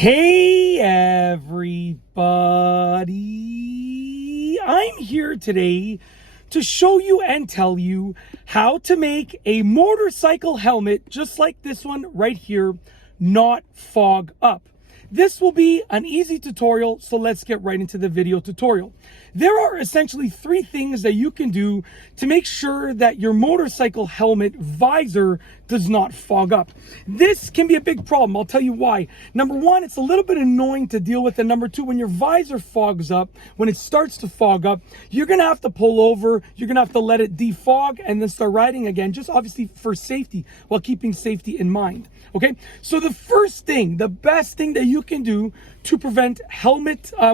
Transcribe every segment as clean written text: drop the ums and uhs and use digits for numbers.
Hey everybody, I'm here today to show you and tell you how to make a motorcycle helmet just like this one right here, not fog up. This will be an easy tutorial, so let's get right into the video tutorial. There are essentially three things that you can do to make sure that your motorcycle helmet visor does not fog up. This can be a big problem. I'll tell you why. Number one, it's a little bit annoying to deal with. And number two, when your visor fogs up, when it starts to fog up, you're going to have to pull over. You're going to have to let it defog and then start riding again, just obviously for safety, while keeping safety in mind. Okay, so the first thing, the best thing that you can do to prevent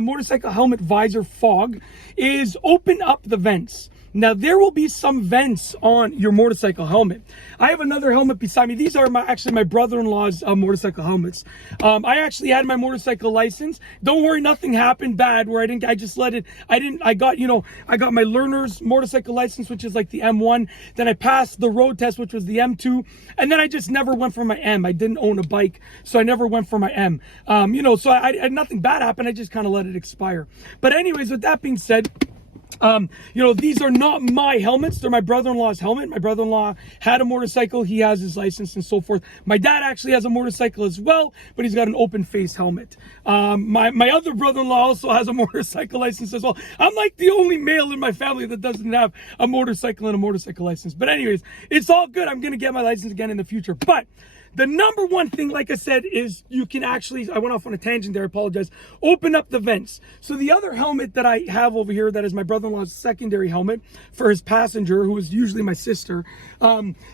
motorcycle helmet visor fog is open up the vents. Now, there will be some vents on your motorcycle helmet. I have another helmet beside me. These are actually my brother-in-law's motorcycle helmets. I actually had my motorcycle license. Don't worry, nothing happened bad where I got my learner's motorcycle license, which is like the M1. Then I passed the road test, which was the M2. And then I just never went for my M. I didn't own a bike, so I never went for my M. So I had nothing bad happen. I just kind of let it expire. But anyways, with that being said, these are not my helmets. They're my brother-in-law's helmet. My brother-in-law had a motorcycle. He has his license and so forth. My dad actually has a motorcycle as well, but he's got an open face helmet. My other brother-in-law also has a motorcycle license as well. I'm like the only male in my family that doesn't have a motorcycle and a motorcycle license. But anyways, it's all good. I'm going to get my license again in the future. But the number one thing, like I said, is you can actually, I went off on a tangent there, I apologize, open up the vents. So the other helmet that I have over here, that is my brother-in-law's secondary helmet for his passenger, who is usually my sister,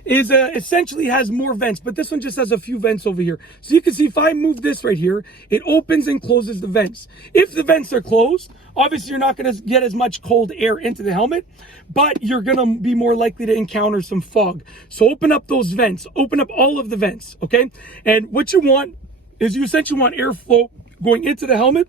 essentially has more vents, but this one just has a few vents over here. So you can see if I move this right here, it opens and closes the vents. If the vents are closed, obviously you're not going to get as much cold air into the helmet, but you're going to be more likely to encounter some fog. So open up those vents, open up all of the vents, okay? And what you want is you essentially want airflow going into the helmet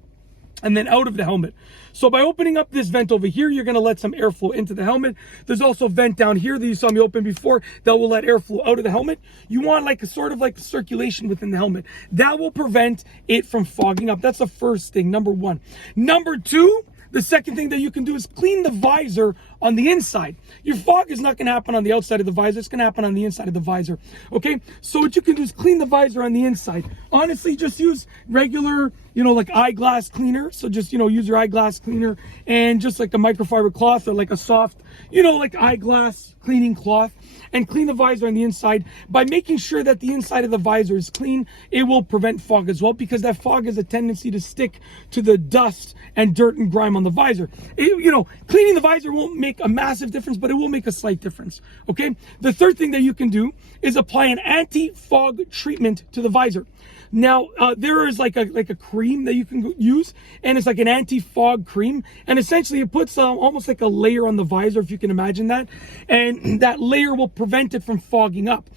and then out of the helmet. So by opening up this vent over here, you're going to let some airflow into the helmet. There's also a vent down here that you saw me open before that will let airflow out of the helmet. You want like a sort of like circulation within the helmet. That will prevent it from fogging up. That's the first thing, number one. Number two, the second thing that you can do is clean the visor on the inside. Your fog is not going to happen on the outside of the visor. It's going to happen on the inside of the visor. Okay? So what you can do is clean the visor on the inside. Honestly, just use regular, like eyeglass cleaner. So just, use your eyeglass cleaner and just like a microfiber cloth or like a soft, like eyeglass cleaning cloth, and clean the visor on the inside. By making sure that the inside of the visor is clean, it will prevent fog as well, because that fog has a tendency to stick to the dust and dirt and grime on the visor. Cleaning the visor won't make a massive difference, but it will make a slight difference. Okay? The third thing that you can do is apply an anti-fog treatment to the visor. Now, there is like a cream that you can use, and it's like an anti-fog cream, and essentially it puts almost like a layer on the visor, if you can imagine that, and that layer will prevent it from fogging up.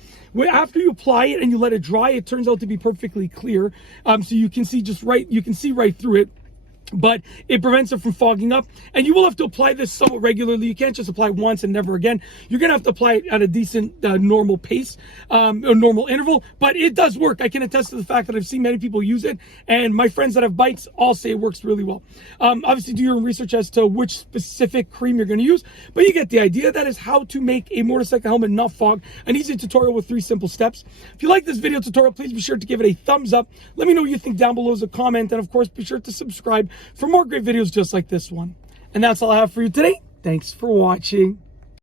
After you apply it and you let it dry, it turns out to be perfectly clear, so you can see right through it. But it prevents it from fogging up, and you will have to apply this somewhat regularly. You can't just apply once and never again. You're gonna have to apply it at a decent normal pace, or normal interval, but it does work. I can attest to the fact that I've seen many people use it, and my friends that have bikes all say it works really well. Obviously do your own research as to which specific cream you're gonna use, but you get the idea. That is how to make a motorcycle helmet not fog, an easy tutorial with 3 simple steps. If you like this video tutorial, please be sure to give it a thumbs up. Let me know what you think down below as a comment, and of course be sure to subscribe for more great videos just like this one. And that's all I have for you today. Thanks for watching.